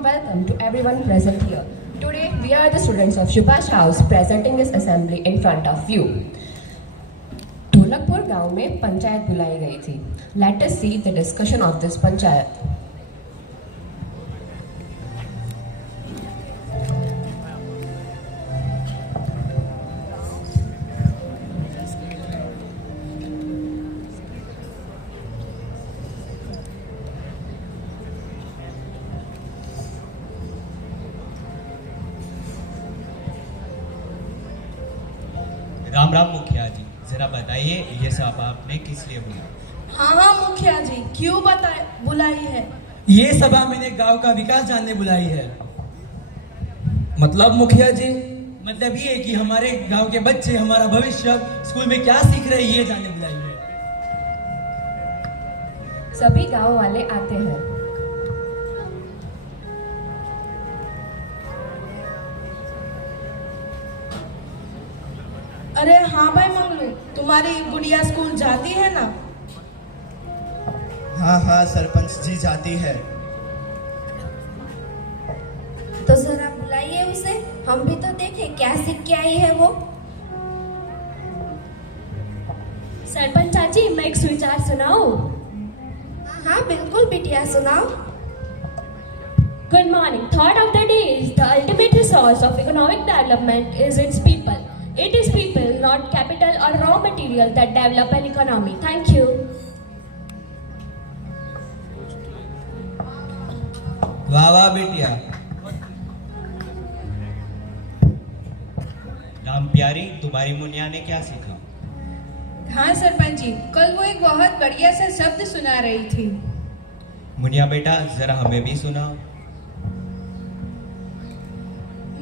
warm welcome to everyone present here. Today, we are the students of Subhash House presenting this assembly in front of you. Dholakpur गांव में पंचायत बुलाई गई थी. Let us see the discussion of this panchayat. Ram Ram मुखिया जी, जरा बताइए ये सब आपने किस लिए बुलाया? हाँ मुखिया जी, क्यों बुलाई है? ये सभा मैंने गांव का विकास जानने बुलाई है। मतलब मुखिया जी, मतलब ये कि हमारे गांव के बच्चे, हमारा भविष्य स्कूल में क्या सीख रहे हैं ये जानने बुलाई है। सभी गांव वाले आते हैं. अरे हाँ भाई मंगलू, तुम्हारी गुड़िया स्कूल जाती है ना? हाँ सरपंच जी जाती है। तो जरा बुलाइए उसे, हम भी तो देखें क्या सीख के आई है वो। सरपंच चाची, मैं एक सुविचार सुनाऊं? हाँ बिल्कुल बिटिया, सुनाओ। Good morning. Thought of the day is the ultimate resource of economic development is its people. It is people, not capital or raw material, that develop an economy. Thank you. वाह वाह बेटिया। राम प्यारी, तुम्हारी मुनिया ने क्या सीखा? हाँ सरपंच जी, कल वो एक बहुत बढ़िया सा शब्द सुना रही थी। मुनिया बेटा, जरा हमें भी सुनाओ।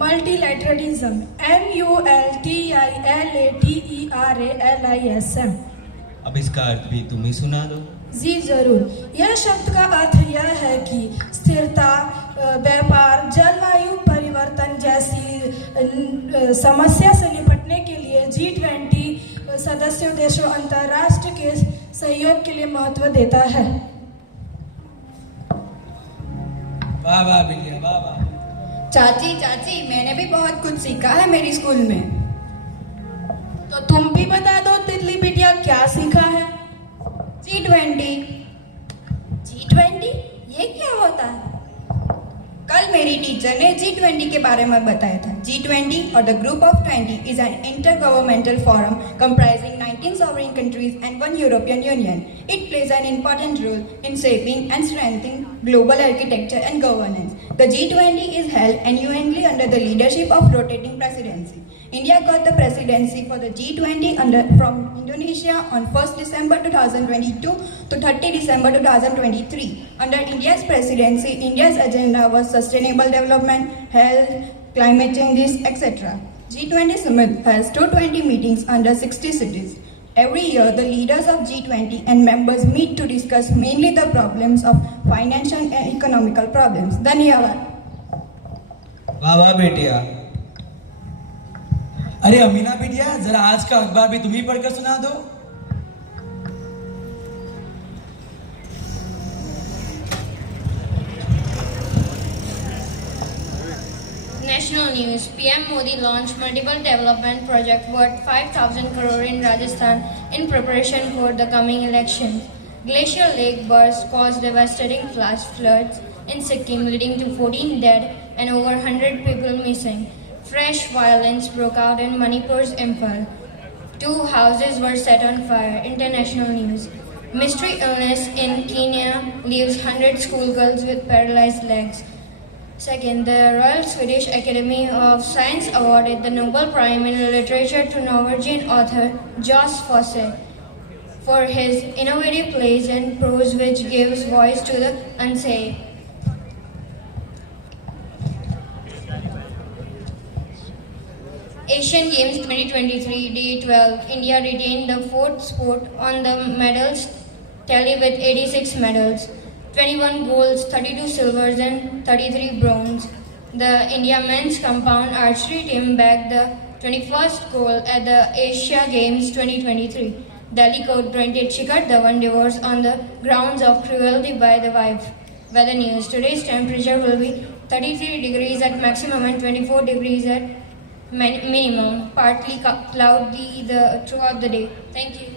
Multilateralism, MULTILATERALISM। अब इसका अर्थ भी तुम ही सुना दो। जी जरूर। यह शब्द का अर्थ यह है कि स्थिरता, व्यापार, जलवायु परिवर्तन जैसी समस्या से निपटने के लिए G20 सदस्य देशों अंतर्राष्ट्रीय के सहयोग के लिए महत्व देता है। वाह वाह बेटिया, वाह वाह। चाची मैंने भी बहुत कुछ सीखा है मेरी स्कूल में। तो तुम भी बता दो तितली बिटिया, क्या सीखा है? G20। G20 ये क्या होता है? कल मेरी टीचर ने G20 के बारे में बताया था। G20 or the Group of 20 is an intergovernmental forum comprising 19 sovereign countries and one European Union. It plays an important role in shaping and strengthening global architecture and governance. The G20 is held annually under the leadership of rotating presidency. India got the presidency for the G20 from Indonesia on 1st December 2022 to 30 December 2023. Under India's presidency, India's agenda was sustainable development, health, climate changes, etc. G20 Summit has 220 meetings under 60 cities. Every year, the leaders of G20 and members meet to discuss mainly the problems of financial and economical problems. धन्यवाद। वाह वाह बेटिया। अरे अमीना बेटिया, जरा आज का अखबार भी तुम ही पढ़कर सुना दो। National News. PM Modi launched multiple development projects worth 5,000 crore in Rajasthan in preparation for the coming elections. Glacier lake burst caused devastating flash floods in Sikkim, leading to 14 dead and over 100 people missing. Fresh violence broke out in Manipur's Imphal. 2 houses were set on fire. International News. Mystery illness in Kenya leaves 100 schoolgirls with paralyzed legs. Second, the Royal Swedish Academy of Science awarded the Nobel Prize in Literature to Norwegian author Jos Fosse for his innovative plays and prose which gives voice to the unsaved. Asian Games 2023 Day 12, India retained the 4th spot on the medals tally with 86 medals, 21 golds, 32 silvers and 33 bronze. The India men's compound archery team bagged the 21st gold at the Asia Games 2023. Delhi court granted Shikhar Dhawan divorce on the grounds of cruelty by the wife. Weather news. Today's temperature will be 33 degrees at maximum and 24 degrees at minimum. Partly cloudy throughout the day. Thank you.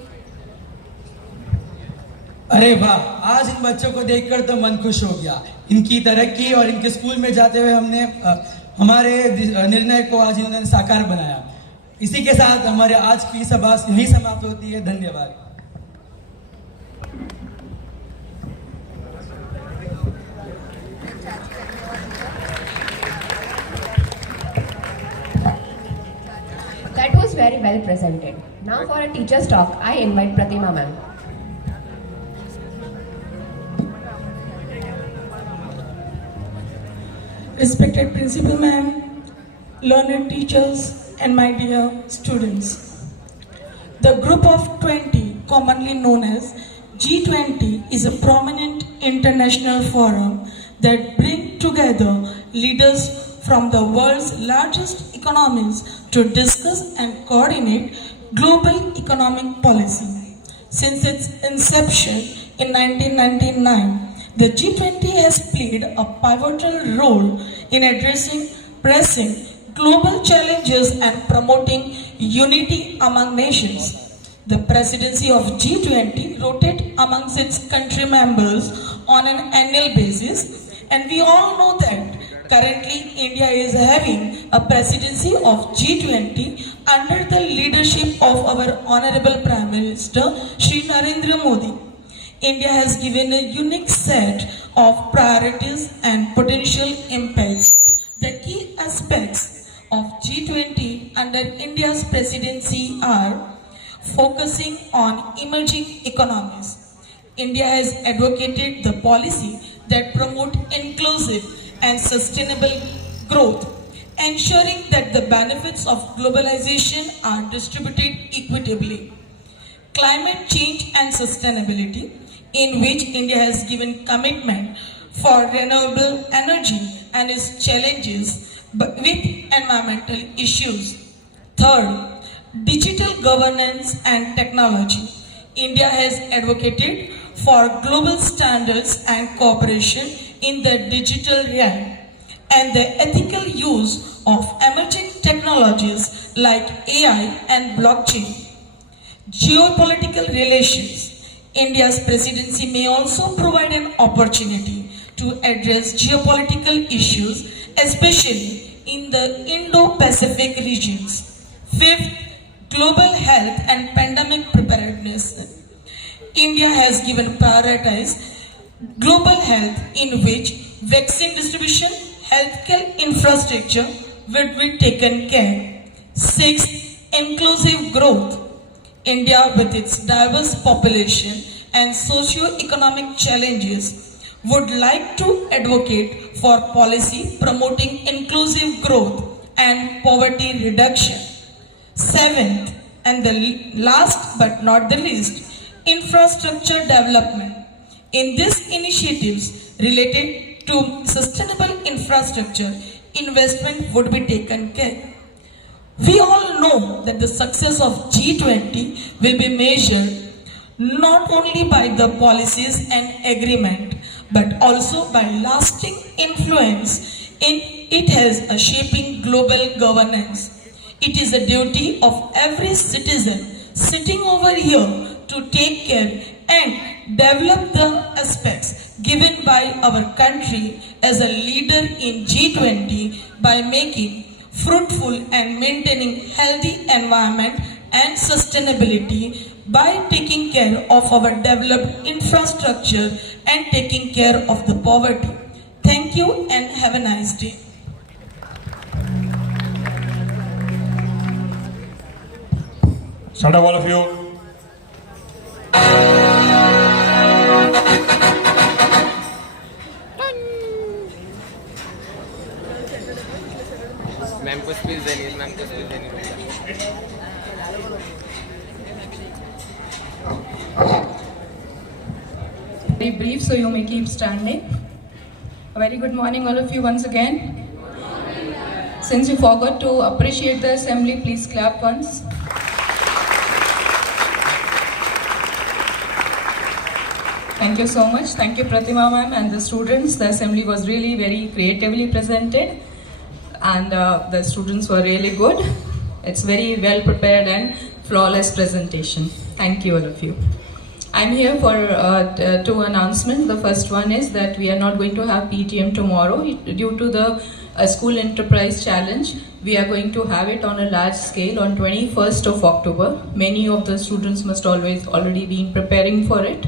अरे वाह, आज इन बच्चों को देखकर तो मन खुश हो गया। इनकी तरक्की और इनके स्कूल में जाते हुए हमने हमारे निर्णय को आज इन्होंने साकार बनाया। इसी के साथ हमारे आज की सभा यही समाप्त होती है। धन्यवाद। That was very well presented. Now for a teacher's talk, I invite Pratima ma'am. Respected Principal Ma'am, learned teachers, and my dear students. The Group of 20, commonly known as G20, is a prominent international forum that brings together leaders from the world's largest economies to discuss and coordinate global economic policy. Since its inception in 1999, the G20 has played a pivotal role in addressing pressing global challenges and promoting unity among nations. The presidency of G20 rotates amongst its country members on an annual basis, and we all know that currently India is having a presidency of G20 under the leadership of our Honorable Prime Minister Shri Narendra Modi. India has given a unique set of priorities and potential impacts. The key aspects of G20 under India's presidency are focusing on emerging economies. India has advocated the policy that promote inclusive and sustainable growth, ensuring that the benefits of globalization are distributed equitably. Climate change and sustainability, in which India has given commitment for renewable energy and its challenges with environmental issues. Third, digital governance and technology. India has advocated for global standards and cooperation in the digital realm and the ethical use of emerging technologies like AI and blockchain. Geopolitical relations. India's presidency may also provide an opportunity to address geopolitical issues, especially in the Indo-Pacific regions. Fifth, global health and pandemic preparedness. India has given prioritized global health in which vaccine distribution, healthcare infrastructure will be taken care. Sixth, inclusive growth. India, with its diverse population and socio-economic challenges, would like to advocate for policy promoting inclusive growth and poverty reduction. Seventh, and the last but not the least, infrastructure development. In these initiatives related to sustainable infrastructure, investment would be taken care. We all know that the success of G20 will be measured not only by the policies and agreement, but also by lasting influence it has a shaping global governance. It is a duty of every citizen sitting over here to take care and develop the aspects given by our country as a leader in G20 by making fruitful and maintaining healthy environment and sustainability by taking care of our developed infrastructure and taking care of the poverty. Thank you and have a nice day. Stand up, all of you. Ma'am को speech देनी है, ma'am को speech देनी है। Very brief, so you may keep standing. A very good morning, all of you, once again. Since you forgot to appreciate the assembly, please clap once. Thank you so much. Thank you, Pratima ma'am, and the students. The assembly was really very creatively presented, and the students were really good. It's very well prepared and flawless presentation. Thank you, all of you. I'm here for two announcements. The first one is that we are not going to have PTM tomorrow due to the School Enterprise Challenge. We are going to have it on a large scale on 21st of October. Many of the students must already been preparing for it.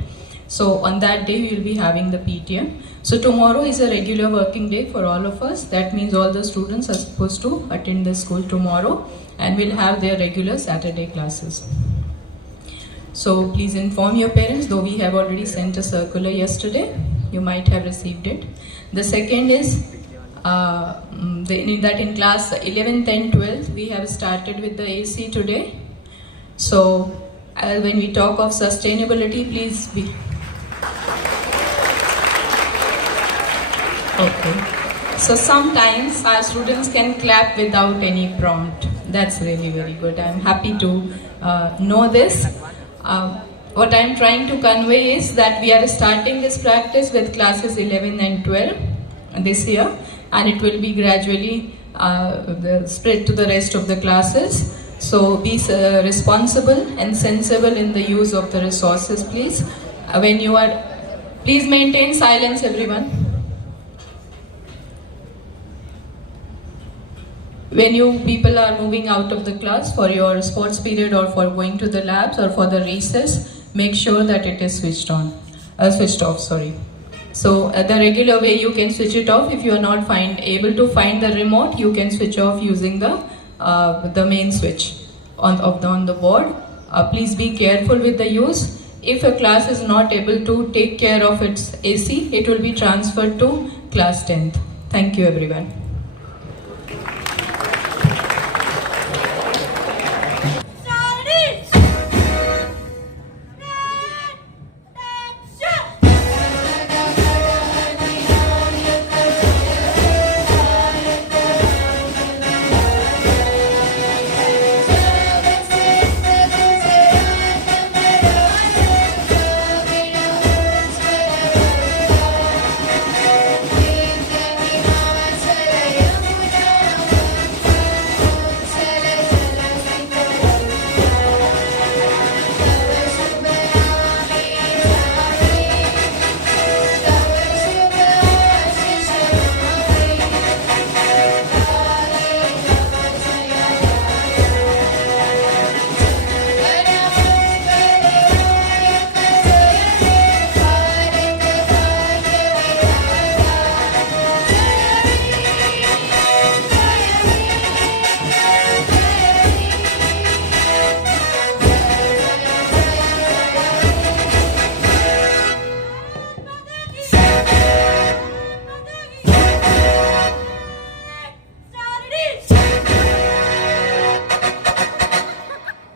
So on that day we will be having the PTM. So tomorrow is a regular working day for all of us. That means all the students are supposed to attend the school tomorrow and will have their regular Saturday classes. So please inform your parents, though we have already sent a circular yesterday. You might have received it. The second is that in class 11th and 12th we have started with the AC today. So when we talk of sustainability, please be okay. So sometimes our students can clap without any prompt. That's really very good. I'm happy to know this. What I'm trying to convey is that we are starting this practice with classes 11 and 12 this year, and it will be gradually spread to the rest of the classes. So be responsible and sensible in the use of the resources, please. Please maintain silence, everyone. When you people are moving out of the class for your sports period or for going to the labs or for the recess, make sure that it is switched off. So the regular way you can switch it off. If you are not able to find the remote, you can switch off using the main switch on the board. Please be careful with the use. If a class is not able to take care of its AC, it will be transferred to class 10th. Thank you, everyone.